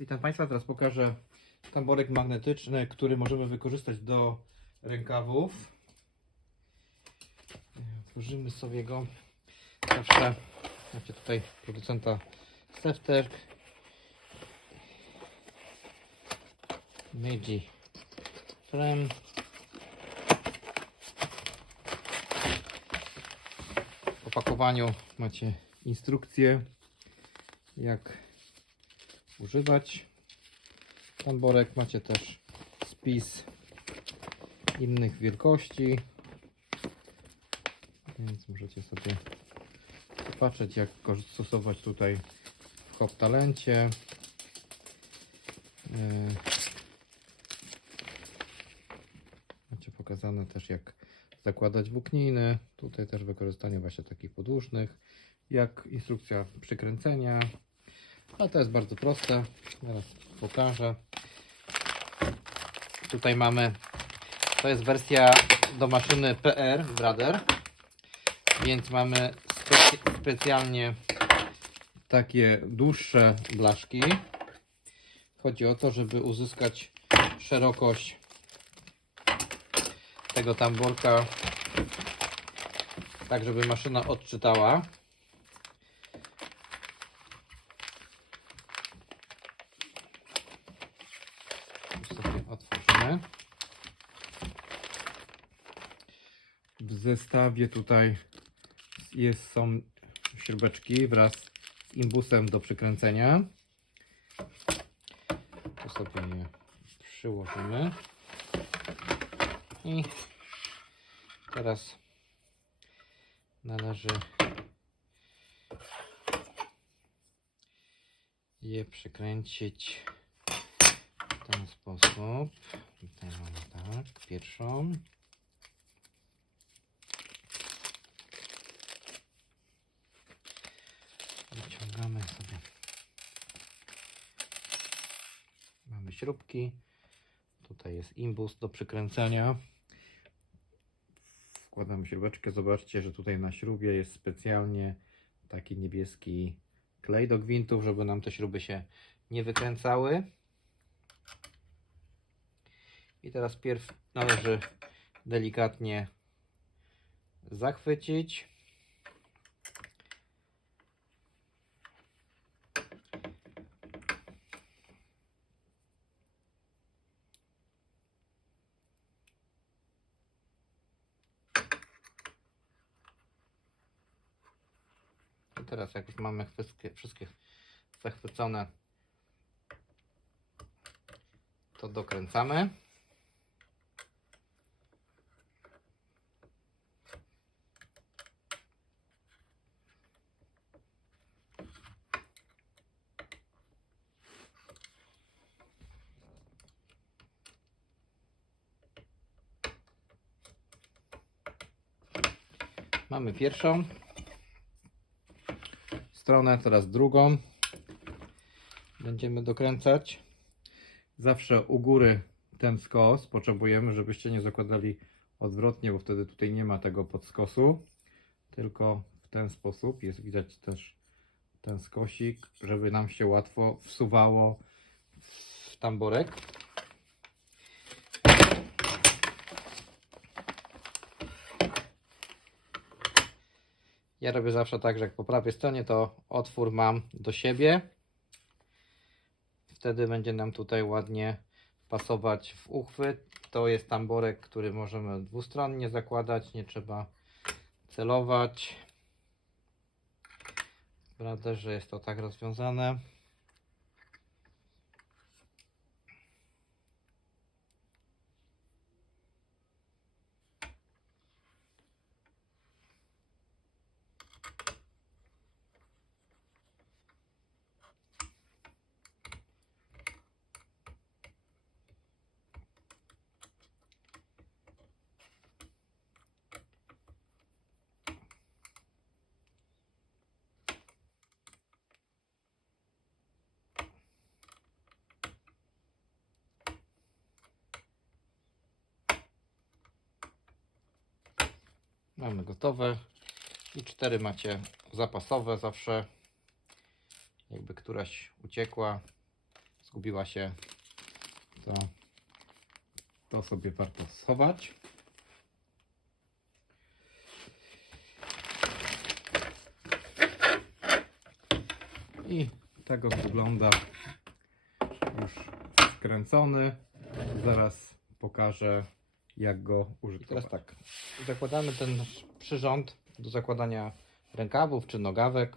Witam Państwa, teraz pokażę tamborek magnetyczny, który możemy wykorzystać do rękawów. Otworzymy sobie go. Zawsze macie tutaj producenta Sefter. Meiji Frame. W opakowaniu macie instrukcję jak używać tamborek. Macie też spis innych wielkości, więc możecie sobie popatrzeć jak go stosować tutaj w Hop Talencie. Yy, Macie pokazane też jak zakładać włókniny. Tutaj też wykorzystanie właśnie takich podłużnych, jak instrukcja przykręcenia. A to jest bardzo proste. Zaraz pokażę. Tutaj mamy, to jest wersja do maszyny PR Brother, więc mamy spec specjalnie takie dłuższe blaszki. Chodzi o to, żeby uzyskać szerokość tego tamborka, tak żeby maszyna odczytała. Już sobie otworzymy. W zestawie tutaj jest, są śrubeczki wraz z imbusem do przykręcenia. Tu sobie je przyłożymy. I teraz należy je przykręcić w ten sposób. Tutaj mamy tak, pierwszą. Wyciągamy sobie. Mamy śrubki. Tutaj jest imbus do przykręcenia. Wkładamy śrubeczkę. Zobaczcie, że tutaj na śrubie jest specjalnie taki niebieski klej do gwintów, żeby nam te śruby się nie wykręcały. I teraz pierw należy delikatnie zachwycić. Teraz jak już mamy wszystkie, wszystkie zachwycone, to dokręcamy. Mamy pierwszą stronę, teraz drugą. Będziemy dokręcać. Zawsze u góry ten skos potrzebujemy, żebyście nie zakładali odwrotnie, bo wtedy tutaj nie ma tego podskosu. Tylko w ten sposób jest widać też ten skosik, żeby nam się łatwo wsuwało w tamborek. Ja robię zawsze tak, że jak po prawej stronie to otwór mam do siebie. Wtedy będzie nam tutaj ładnie pasować w uchwyt. To jest tamborek, który możemy dwustronnie zakładać, nie trzeba celować. Prawda, że jest to tak rozwiązane. Mamy gotowe. I cztery macie zapasowe zawsze. Jakby któraś uciekła, zgubiła się, to, to sobie warto schować. I tego wygląda już skręcony. Zaraz pokażę jak go użytkować. teraz tak, zakładamy ten przyrząd do zakładania rękawów czy nogawek.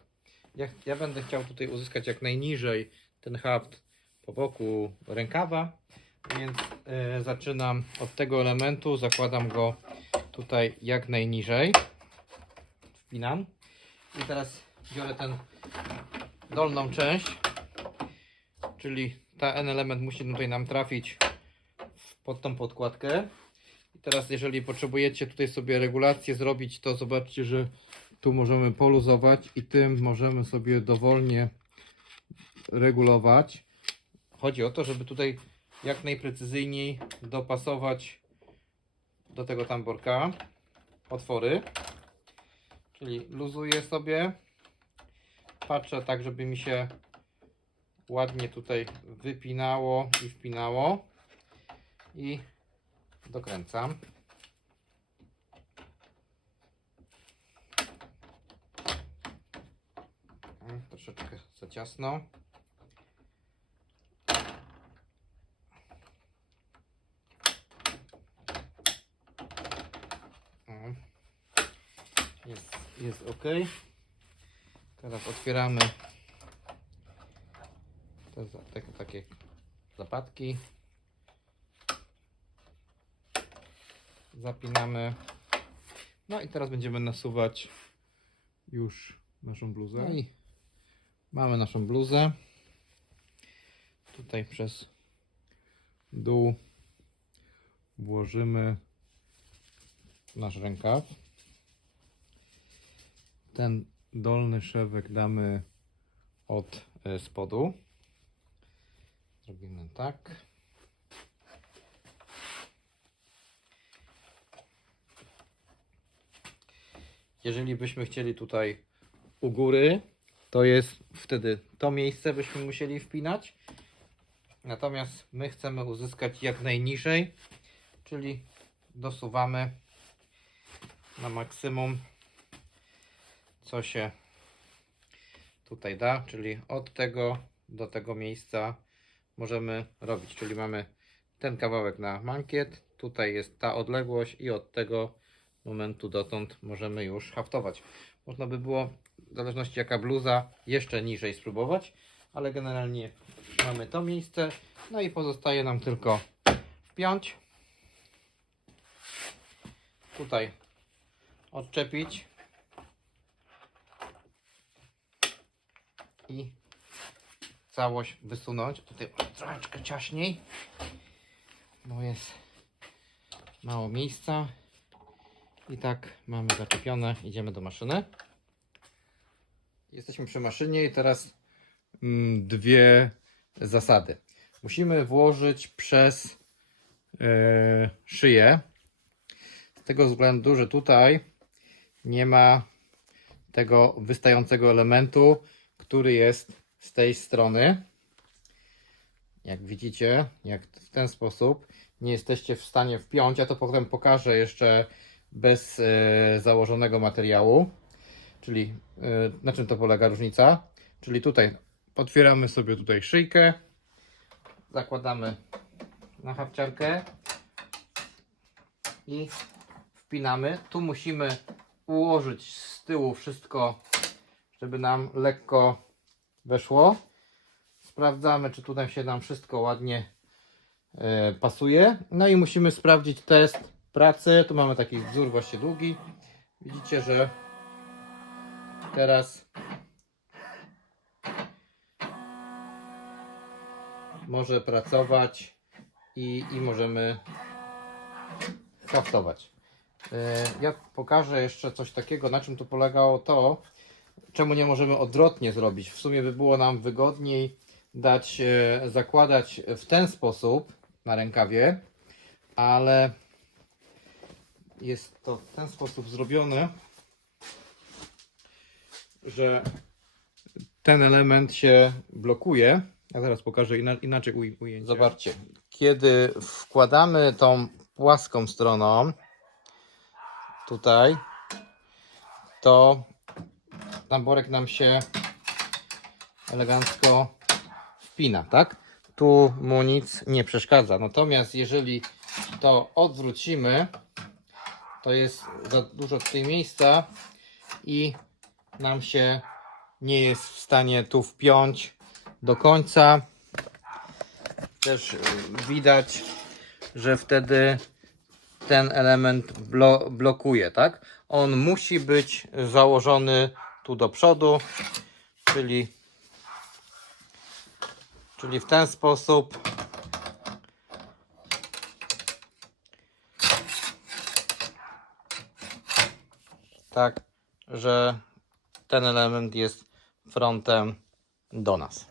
Ja, ja będę chciał tutaj uzyskać jak najniżej ten haft po boku rękawa, więc e, zaczynam od tego elementu, zakładam go tutaj jak najniżej. Wpinam i teraz biorę ten dolną część, czyli ten element musi tutaj nam trafić pod tą podkładkę. Teraz jeżeli potrzebujecie tutaj sobie regulację zrobić, to zobaczcie, że tu możemy poluzować i tym możemy sobie dowolnie regulować. Chodzi o to, żeby tutaj jak najprecyzyjniej dopasować do tego tamborka otwory. Czyli luzuję sobie, patrzę tak, żeby mi się ładnie tutaj wypinało i wpinało i dokręcam. O, Troszeczkę za ciasno. O. Jest, jest ok. Teraz otwieramy te, te, takie zapadki. Zapinamy. No i teraz będziemy nasuwać już naszą bluzę. No i mamy naszą bluzę. Tutaj przez dół włożymy nasz rękaw. Ten dolny szewek damy od e, spodu. Zrobimy tak. Jeżeli byśmy chcieli tutaj u góry, to jest wtedy to miejsce byśmy musieli wpinać. Natomiast my chcemy uzyskać jak najniżej, czyli dosuwamy na maksimum, co się tutaj da, czyli od tego do tego miejsca możemy robić, czyli mamy ten kawałek na mankiet, tutaj jest ta odległość i od tego momentu dotąd możemy już haftować. Można by było, w zależności jaka bluza, jeszcze niżej spróbować, ale generalnie mamy to miejsce, no i pozostaje nam tylko wpiąć, tutaj odczepić i całość wysunąć. Tutaj troszeczkę ciaśniej, bo jest mało miejsca. I tak mamy zaczepione. Idziemy do maszyny. Jesteśmy przy maszynie i teraz mm, dwie zasady. Musimy włożyć przez yy, szyję. Z tego względu, że tutaj nie ma tego wystającego elementu, który jest z tej strony. Jak widzicie, jak w ten sposób nie jesteście w stanie wpiąć, ja to potem pokażę jeszcze bez e, założonego materiału. Czyli e, na czym to polega różnica? Czyli tutaj otwieramy sobie tutaj szyjkę, zakładamy na hawciarkę i wpinamy. Tu musimy ułożyć z tyłu wszystko, żeby nam lekko weszło. Sprawdzamy, czy tutaj się nam wszystko ładnie e, pasuje. No i musimy sprawdzić test pracy. Tu mamy taki wzór właśnie długi. Widzicie, że teraz może pracować i, i możemy haftować. E, Ja pokażę jeszcze coś takiego, na czym tu polegało to, czemu nie możemy odwrotnie zrobić. W sumie by było nam wygodniej dać, e, zakładać w ten sposób na rękawie, ale jest to w ten sposób zrobione, że ten element się blokuje Ja zaraz pokażę ina inaczej uj ujęcie. Zobaczcie, kiedy wkładamy tą płaską stroną tutaj, to tamborek nam się elegancko wpina, tak? Tu mu nic nie przeszkadza. Natomiast jeżeli to odwrócimy, to jest za dużo tutaj miejsca i nam się nie jest w stanie tu wpiąć do końca. Też y, widać, że wtedy ten element blo blokuje, tak? On musi być założony tu do przodu, czyli, czyli w ten sposób. Tak, że ten element jest frontem do nas.